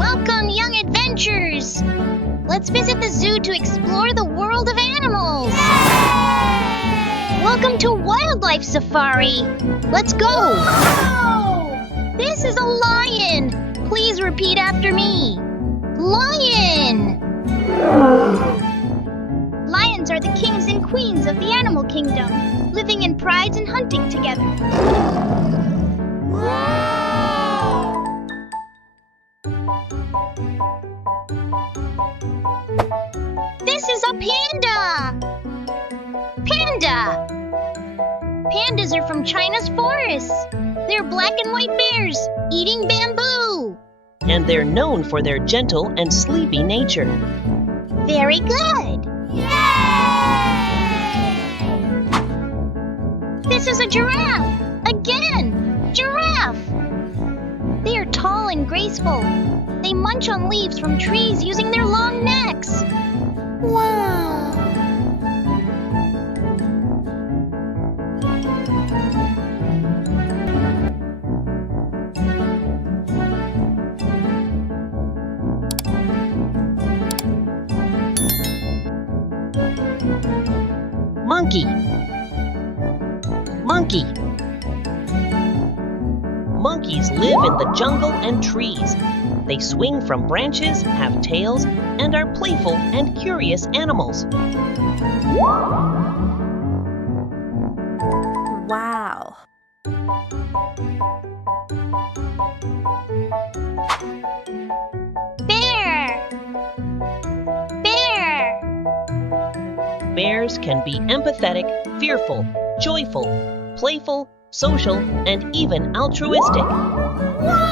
Welcome, young adventurers! Let's visit the zoo to explore the world of animals! Yay! Welcome to Wildlife Safari! Let's go! Whoa! This is a lion! Please repeat after me. Lion! Lions are the kings and queens of the animal kingdom, living in pride and hunting together. This is a panda! Panda! Pandas are from China's forests. They're black and white bears, eating bamboo. And they're known for their gentle and sleepy nature. Very good! Yay! This is a giraffe! Again! Giraffe! They are tall and graceful. They munch on leaves from trees using their long necks. Wow! Monkey. Monkey. Monkeys live in the jungle and trees. They swing from branches, have tails, and are playful and curious animals. Wow. Bear! Bear! Bears can be empathetic, fearful, joyful, playful, social, and even altruistic. Whoa!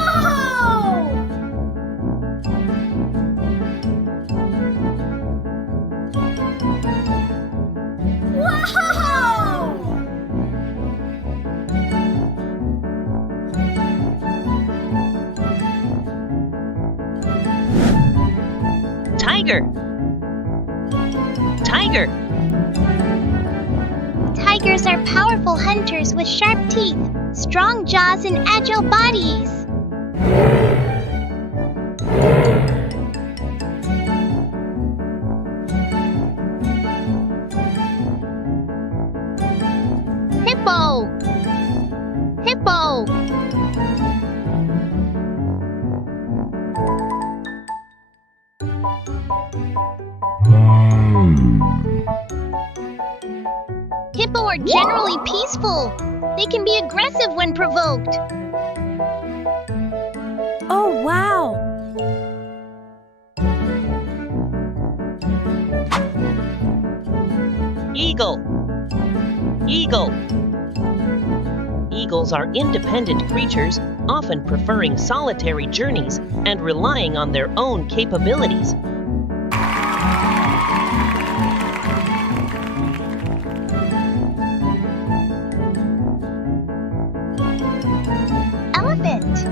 Whoa! Tiger. Tiger. Tigers are powerful hunters with sharp teeth, strong jaws, and agile bodies. Hippo! Hippo! Hippo are generally peaceful. They can be aggressive when provoked. Oh, wow. Eagle. Eagle. Eagles are independent creatures, often preferring solitary journeys and relying on their own capabilities. Elephant.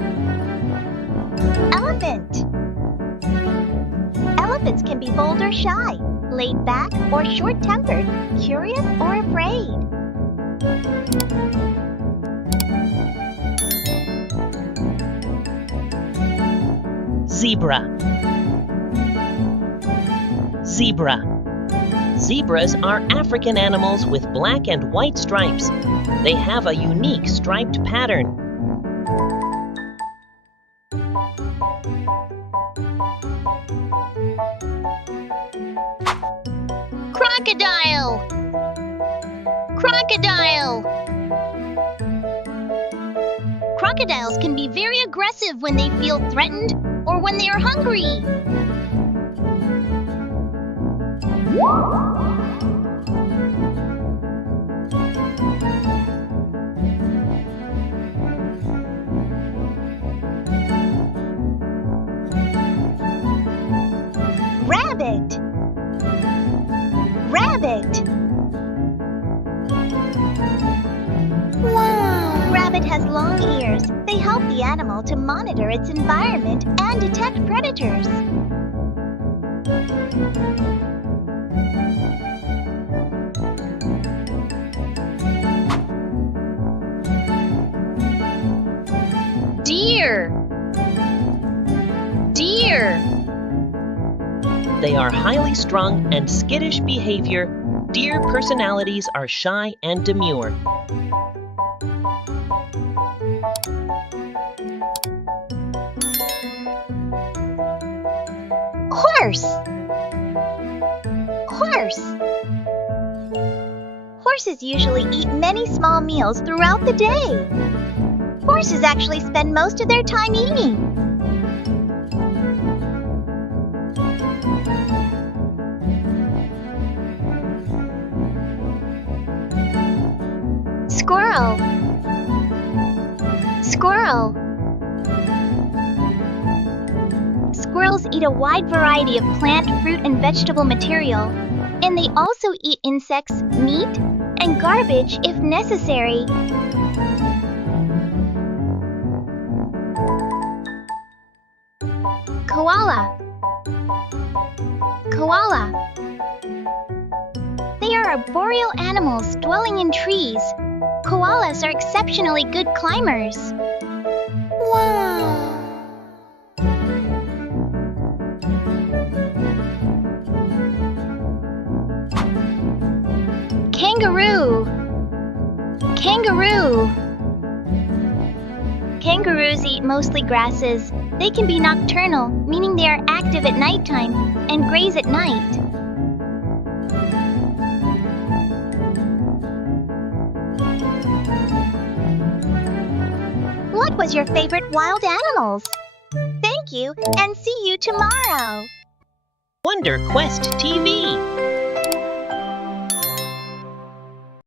Elephant. Elephants can be bold or shy, laid back or short-tempered, curious or afraid. Zebra. Zebra. Zebras are African animals with black and white stripes. They have a unique striped pattern. Crocodile. Crocodile. Crocodiles can be very aggressive when they feel threatened or when they are hungry. Rabbit. Rabbit. Wow! Rabbit has long ears. They help the animal to monitor its environment and detect predators. Deer. Deer. deer. They are highly strung and skittish behavior. Deer personalities are shy and demure. Horse. Horse. Horses usually eat many small meals throughout the day. Horses actually spend most of their time eating. Squirrel. Squirrel. Squirrels eat a wide variety of plant, fruit, and vegetable material, and they also eat insects, meat, and garbage if necessary. Koala. Koala. They are arboreal animals dwelling in trees. Koalas are exceptionally good climbers. Wow. Kangaroo. Kangaroo. Kangaroos eat mostly grasses. They can be nocturnal, meaning they are active at nighttime, and graze at night. What was your favorite wild animals? Thank you, and see you tomorrow. Wonder Quest TV.